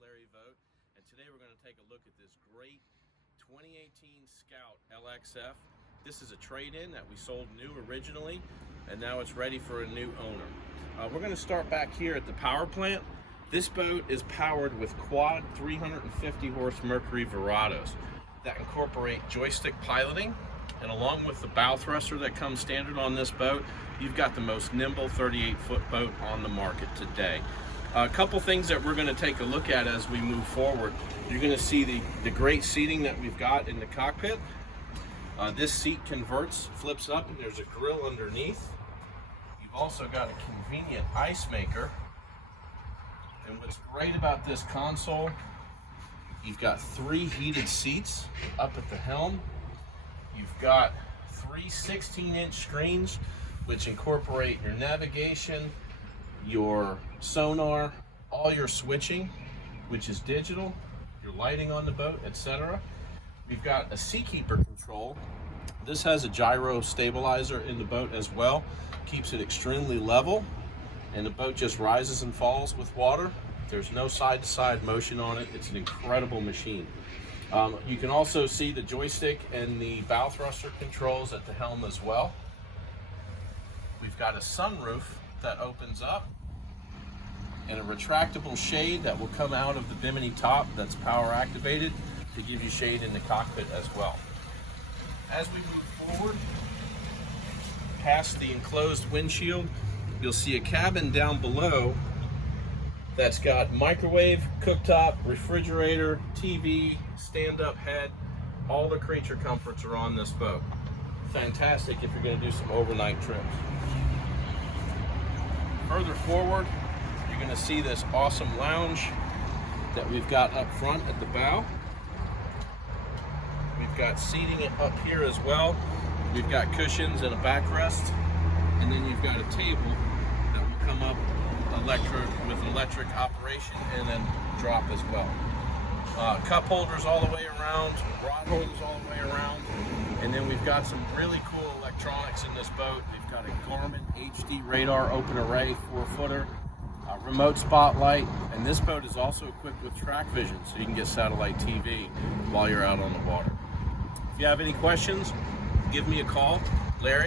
Larry Vogt, and today we're going to take a look at this great 2018 Scout LXF. This is a trade-in that we sold new originally, and now it's ready for a new owner. We're going to start back here at the power plant. This boat is powered with quad 350 horse Mercury Verados that incorporate joystick piloting, and along with the bow thruster that comes standard on this boat, you've got the most nimble 38-foot boat on the market today. A couple things that we're going to take a look at as we move forward. You're going to see the great seating that we've got in the cockpit. This seat converts, flips up, and there's a grill underneath. You've also got a convenient ice maker. And what's great about this console, you've got 3 heated seats up at the helm. You've got 3 16-inch screens which incorporate your navigation, your sonar, all your switching, which is digital, your lighting on the boat, etc. We've got a seakeeper control. This has a gyro stabilizer in the boat as well, keeps it extremely level, and the boat just rises and falls with water. There's no side-to-side motion on it. It's an incredible machine. You can also see the joystick and the bow thruster controls at the helm as well. We've got a sunroof that opens up and a retractable shade that will come out of the bimini top that's power activated to give you shade in the cockpit as well. As we move forward past the enclosed windshield, you'll see a cabin down below that's got microwave, cooktop, refrigerator, TV, stand-up head. All the creature comforts are on this boat. Fantastic if you're going to do some overnight trips. Further forward, you're going to see this awesome lounge that we've got up front at the bow. We've got seating up here as well. We've got cushions and a backrest, and then you've got a table that will come up with an electric operation and then drop as well. Cup holders all the way around, rod holders all the way around, and then we've got some really cool electronics in this boat. We've got a Garmin HD radar open array 4-footer, remote spotlight, and this boat is also equipped with track vision, so you can get satellite TV while you're out on the water. If you have any questions, give me a call, Larry